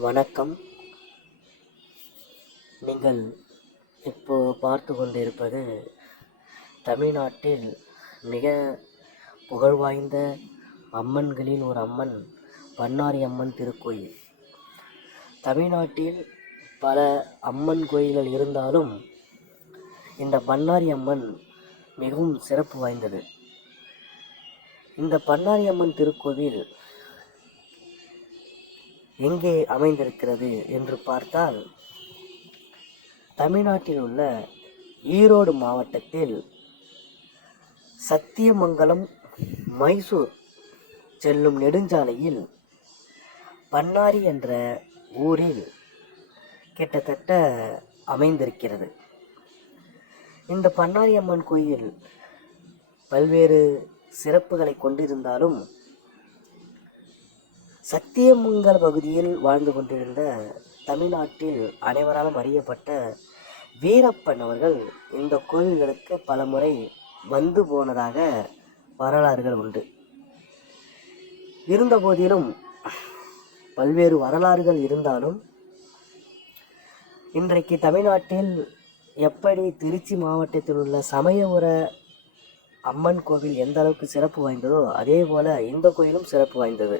வணக்கம். நீங்கள் இப்போ பார்த்து கொண்டிருப்பது தமிழ்நாட்டில் மிக புகழ்வாய்ந்த அம்மன்களில் ஒரு அம்மன் பண்ணாரி அம்மன் திருக்கோயில். தமிழ்நாட்டில் பல அம்மன் கோயில்கள் இருந்தாலும் இந்த பண்ணாரி அம்மன் மிகவும் சிறப்பு வாய்ந்தது. இந்த பண்ணாரி அம்மன் திருக்கோவில் எங்கே அமைந்திருக்கிறது என்று பார்த்தால், தமிழ்நாட்டில் உள்ள ஈரோடு மாவட்டத்தில் சத்தியமங்கலம் மைசூர் செல்லும் நெடுஞ்சாலையில் பண்ணாரி என்ற ஊரில் கிட்டத்தட்ட அமைந்திருக்கிறது. இந்த பண்ணாரி அம்மன் கோயில் பல்வேறு சிறப்புகளை கொண்டிருந்தாலும், சத்தியமங்கல பகுதியில் வாழ்ந்து கொண்டிருந்த தமிழ்நாட்டில் அனைவராலும் அறியப்பட்ட வீரப்பன் அவர்கள் இந்த கோவில்களுக்கு பல முறை வந்து போனதாக வரலாறுகள் உண்டு. இருந்த போதிலும் பல்வேறு வரலாறுகள் இருந்தாலும், இன்றைக்கு தமிழ்நாட்டில் எப்படி திருச்சி மாவட்டத்தில் உள்ள சமயபுர அம்மன் கோவில் எந்த அளவுக்கு சிறப்பு வாய்ந்ததோ அதே போல இந்த கோயிலும் சிறப்பு வாய்ந்தது.